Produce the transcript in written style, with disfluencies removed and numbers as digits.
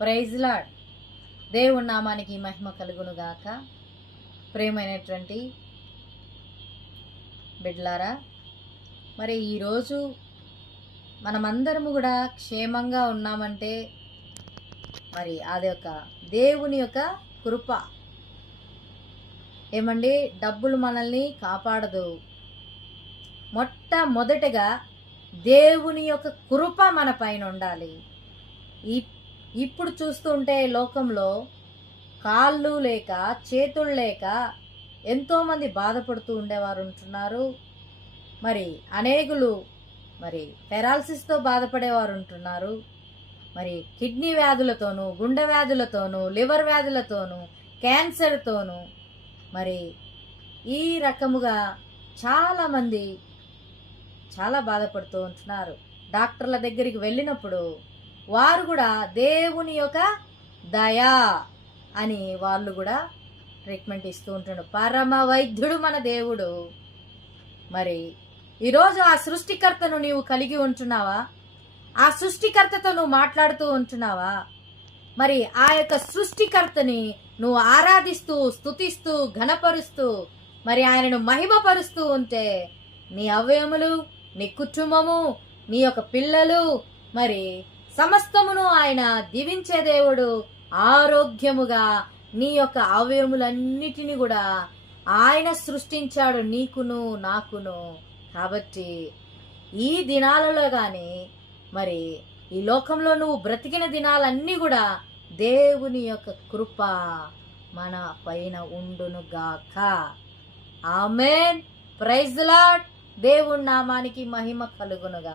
Praise lord. దేవుని నామానికి మహిమ కలుగునుగాక. ప్రియమైనటువంటి బిడ్లారా, మరి ఈరోజు మనమందరము కూడా క్షేమంగా ఉన్నామంటే మరి అది ఒక దేవుని యొక్క కృప. ఏమండి, డబ్బులు మనల్ని కాపాడదు. మొట్టమొదటగా దేవుని యొక్క కృప మన పైన ఉండాలి. ఇప్పుడు చూస్తుంటే లోకంలో కాళ్ళు లేక చేతులు లేక ఎంతోమంది బాధపడుతూ ఉండేవారు ఉంటున్నారు. మరి అనేకులు మరి పెరాలసిస్తో బాధపడేవారు ఉంటున్నారు. మరి కిడ్నీ వ్యాధులతోనూ, గుండె వ్యాధులతోనూ, లివర్ వ్యాధులతోనూ, క్యాన్సర్తోనూ మరి ఈ రకముగా చాలామంది చాలా బాధపడుతూ ఉంటున్నారు. డాక్టర్ల దగ్గరికి వెళ్ళినప్పుడు వారు కూడా దేవుని యొక్క దయా అని వాళ్ళు కూడా ట్రీట్మెంట్ ఇస్తూ ఉంటున్నారు. పరమ వైద్యుడు మన దేవుడు. మరి ఈరోజు ఆ సృష్టికర్తను నీవు కలిగి ఉంటున్నావా? ఆ సృష్టికర్తతో నువ్వు మాట్లాడుతూ ఉంటున్నావా? మరి ఆ యొక్క సృష్టికర్తని నువ్వు ఆరాధిస్తూ, స్తుతిస్తూ, ఘనపరుస్తూ మరి ఆయనను మహిమపరుస్తూ ఉంటే నీ అవయములు, నీ కుటుంబము, నీ యొక్క పిల్లలు మరి సమస్తమును ఆయన దీవించే దేవుడు. ఆరోగ్యముగా నీ యొక్క అవయములన్నిటినీ కూడా ఆయన సృష్టించాడు, నీకును నాకును. కాబట్టి ఈ దినాలలో కానీ మరి ఈ లోకంలో నువ్వు బ్రతికిన దినాలన్నీ కూడా దేవుని యొక్క కృప మన పైన ఉండునుగాక. ఆమేన్. Praise the Lord. దేవుని నామానికి మహిమ కలుగునుగా.